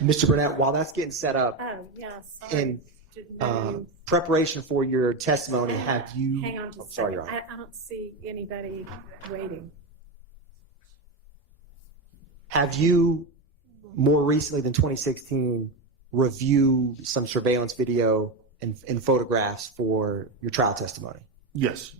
Mr. Burnett, while that's getting set up, Oh, yes. in preparation for your testimony, have you? Hang on just a sorry, second. Your Honor. I don't see anybody waiting. Have you, more recently than 2016, reviewed some surveillance video and photographs for your trial testimony? Yes.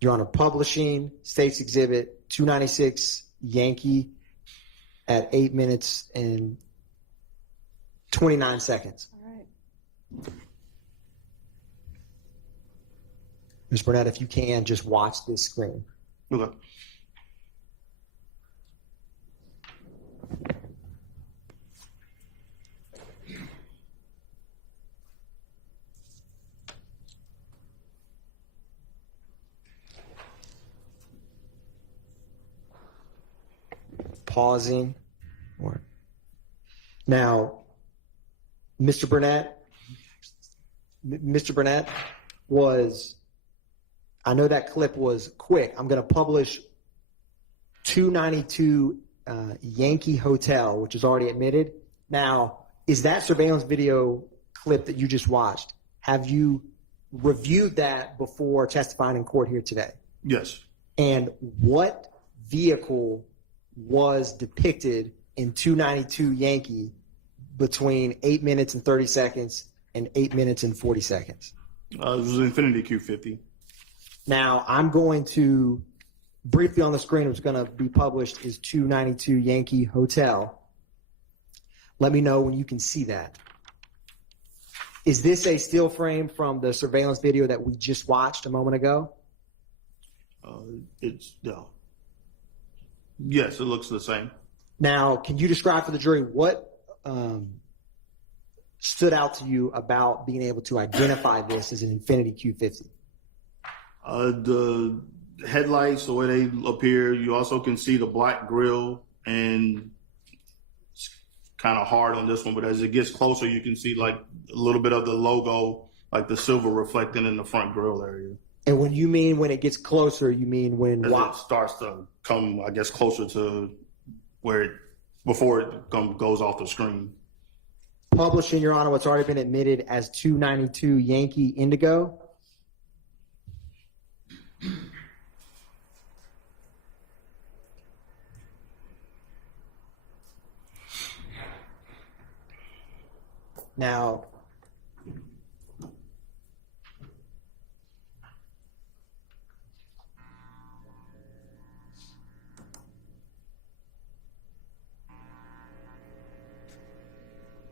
Your Honor, publishing State's Exhibit 296 Yankee at 8 minutes and 29 seconds. All right. Ms. Burnett, if you can, just watch this screen. Okay. Pausing. Now, Mr. Burnett was, I know that clip was quick. I'm going to publish 292 Yankee Hotel, which is already admitted. Now, is that surveillance video clip that you just watched, have you reviewed that before testifying in court here today? Yes. And what vehicle was depicted in 292 Yankee between 8 minutes and 30 seconds and 8 minutes and 40 seconds? It was an Infiniti Q50. Now, I'm going to, briefly on the screen, what's going to be published is 292 Yankee Hotel. Let me know when you can see that. Is this a still frame from the surveillance video that we just watched a moment ago? It's, no. Yes, it looks the same. Now, can you describe for the jury what stood out to you about being able to identify this as an Infiniti Q50? The headlights, the way they appear, you also can see the black grille, and it's kind of hard on this one, but as it gets closer, you can see like a little bit of the logo, like the silver reflecting in the front grille area. And when you mean when it gets closer, you mean when it starts to come, I guess, closer to where it, before it goes off the screen. Publishing, Your Honor, what's already been admitted as 292 Yankee Indigo. Now,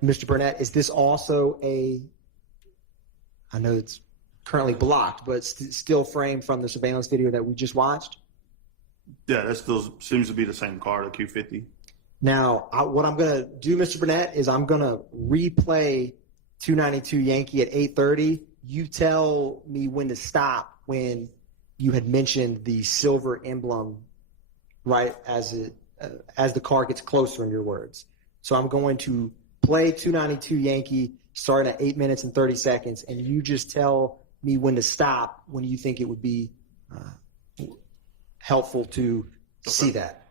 Mr. Burnett, is this also a, I know it's currently blocked, but still framed from the surveillance video that we just watched? Yeah, that still seems to be the same car, the Q50. Now, what I'm going to do, Mr. Burnett, is I'm going to replay 292 Yankee at 8:30. You tell me when to stop when you had mentioned the silver emblem, right, as the car gets closer, in your words. So I'm going to play 292 Yankee starting at 8 minutes and 30 seconds, and you just tell me when to stop when you think it would be helpful to see that.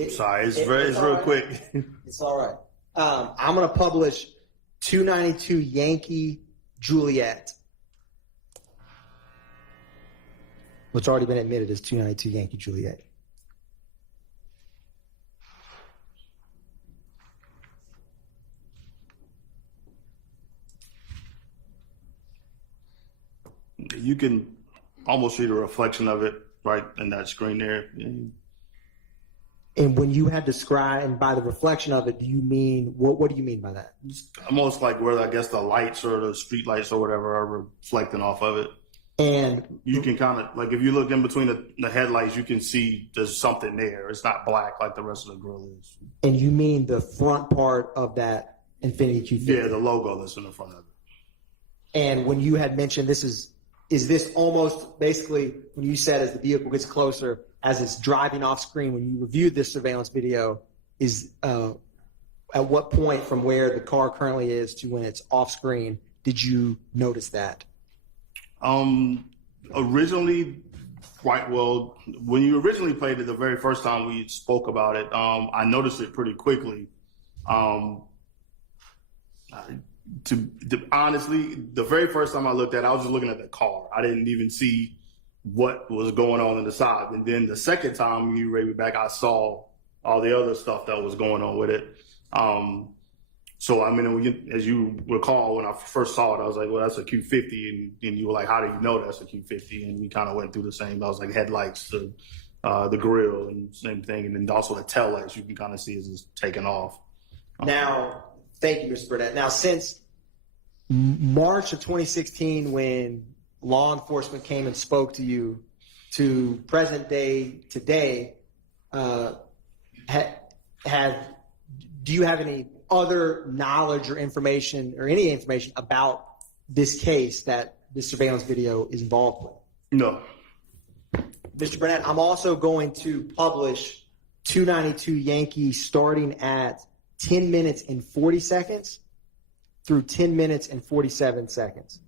I'm sorry, it's real quick. It's all right. I'm going to publish 292 Yankee Juliet. What's already been admitted as 292 Yankee Juliet. You can almost see the reflection of it right in that screen there. And when you had described, and by the reflection of it, do you mean, what do you mean by that? It's almost like where I guess the lights or the street lights or whatever are reflecting off of it. And You can kind of, like, if you look in between the headlights, you can see there's something there. It's not black like the rest of the grill is. and you mean the front part of that Infiniti Q50? Yeah, the logo that's in the front of it. And when you had mentioned this is this almost basically when you said as the vehicle gets closer, as it's driving off screen, when you reviewed this surveillance video, is at what point from where the car currently is to when it's off screen did you notice that? Originally, right, well, when you originally played it the very first time we spoke about it, I noticed it pretty quickly. Honestly, the very first time I looked at it, I was just looking at the car. I didn't even see what was going on the side. And then the second time you read me back, I saw all the other stuff that was going on with it. So, I mean, as you recall, when I first saw it, I was like, well, that's a Q50. And you were like, how do you know that's a Q50? And we kind of went through the same. I was like, headlights to the grill and same thing. And then also the tail lights you can kind of see as it's taking off. Now, thank you, Mr. Burnett. Now, since March of 2016, when law enforcement came and spoke to you, to present day today, do you have any other knowledge or information or any information about this case that this surveillance video is involved with? No. Mr. Burnett, I'm also going to publish 292 Yankee starting at 10 minutes and 40 seconds through 10 minutes and 47 seconds.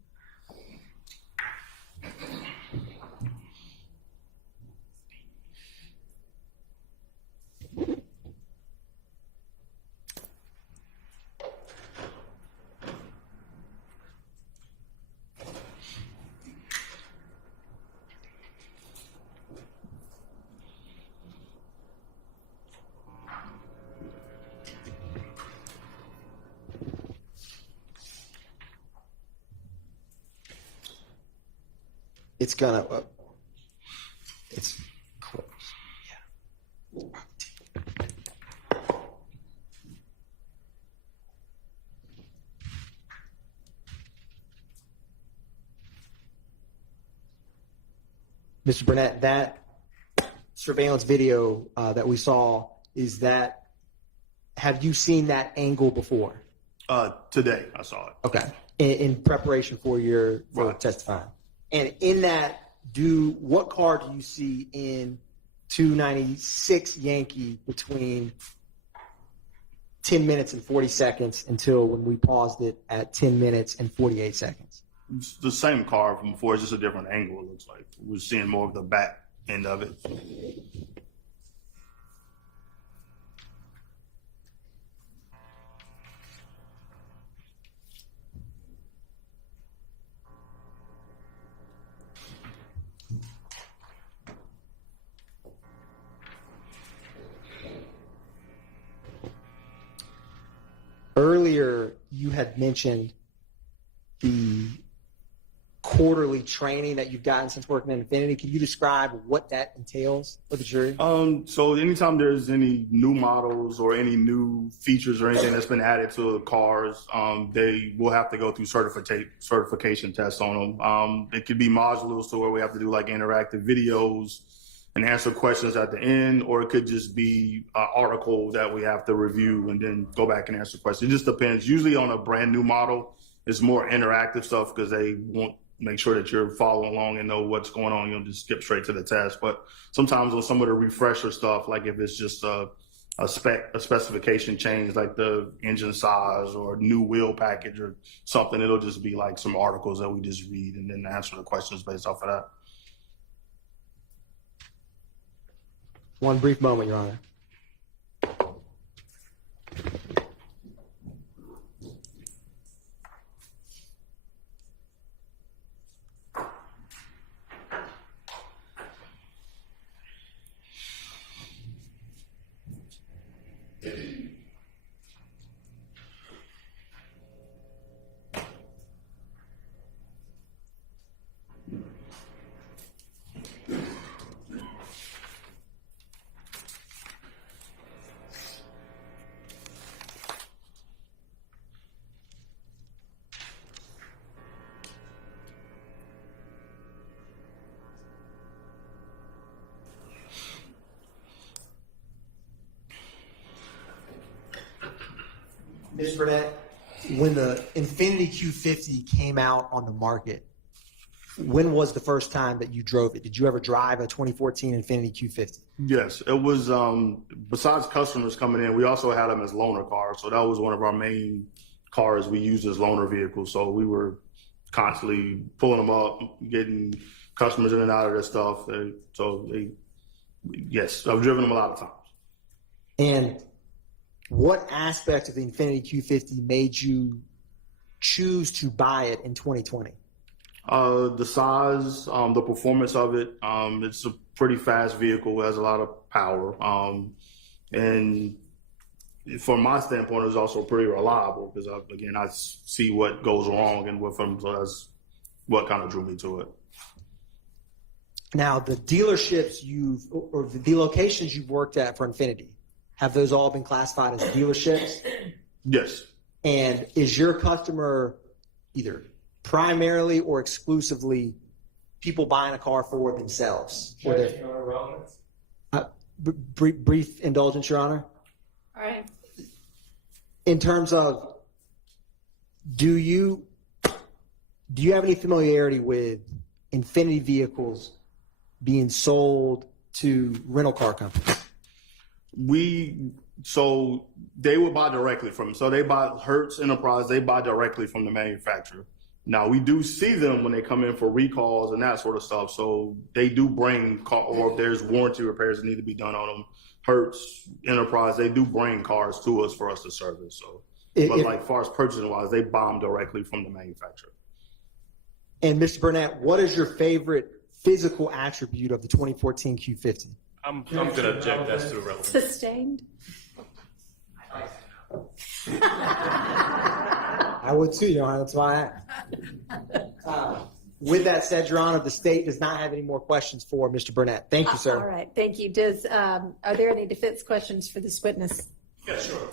It's gonna, it's close, yeah. Mr. Burnett, that surveillance video that we saw, have you seen that angle before? Today I saw it. Okay. In preparation for your Right. testifying. And in that, what car do you see in 296 Yankee between 10 minutes and 40 seconds until when we paused it at 10 minutes and 48 seconds? It's the same car from before, it's just a different angle, it looks like. We're seeing more of the back end of it. Earlier, you had mentioned the quarterly training that you've gotten since working in Infiniti. Can you describe what that entails for the jury? So anytime there's any new models or any new features or anything that's been added to the cars, they will have to go through certification tests on them. It could be modules to where we have to do like interactive videos and answer questions at the end, or it could just be an article that we have to review and then go back and answer questions. It just depends. Usually on a brand new model, it's more interactive stuff because they want make sure that you're following along and know what's going on. You don't just skip straight to the test. But sometimes on some of the refresher stuff, like if it's just a specification change, like the engine size or new wheel package or something, it'll just be like some articles that we just read and then answer the questions based off of that. One brief moment, Your Honor. Ms. Burnett, when the Infiniti Q50 came out on the market, when was the first time that you drove it? Did you ever drive a 2014 Infiniti Q50? Yes, it was. Besides customers coming in, we also had them as loaner cars. So that was one of our main cars we used as loaner vehicles. So we were constantly pulling them up, getting customers in and out of their stuff. Yes, I've driven them a lot of times. And what aspect of the Infiniti Q50 made you choose to buy it in 2020? The size, the performance of it. It's a pretty fast vehicle. It has a lot of power. And from my standpoint, it's also pretty reliable because, I see what goes wrong and with them. So that's what kind of drew me to it. Now, the dealerships or the locations you've worked at for Infiniti, have those all been classified as dealerships? Yes. And is your customer either primarily or exclusively people buying a car for themselves? Brief indulgence, Your Honor. All right. In terms of, do you have any familiarity with Infiniti vehicles being sold to rental car companies? So they would buy directly from them. So they buy Hertz Enterprise, they buy directly from the manufacturer. Now, we do see them when they come in for recalls and that sort of stuff. So they do bring, or if there's warranty repairs that need to be done on them, Hertz Enterprise, they do bring cars to us for us to service. So, as far as purchasing wise, they buy them directly from the manufacturer. And Mr. Burnett, what is your favorite physical attribute of the 2014 Q50? I'm going to object. That's too irrelevant. Sustained? I would too, Your Honor. That's why I asked. With that said, Your Honor, the state does not have any more questions for Mr. Burnett. Thank you, sir. All right. Thank you. Are there any defense questions for this witness? Yeah, sure.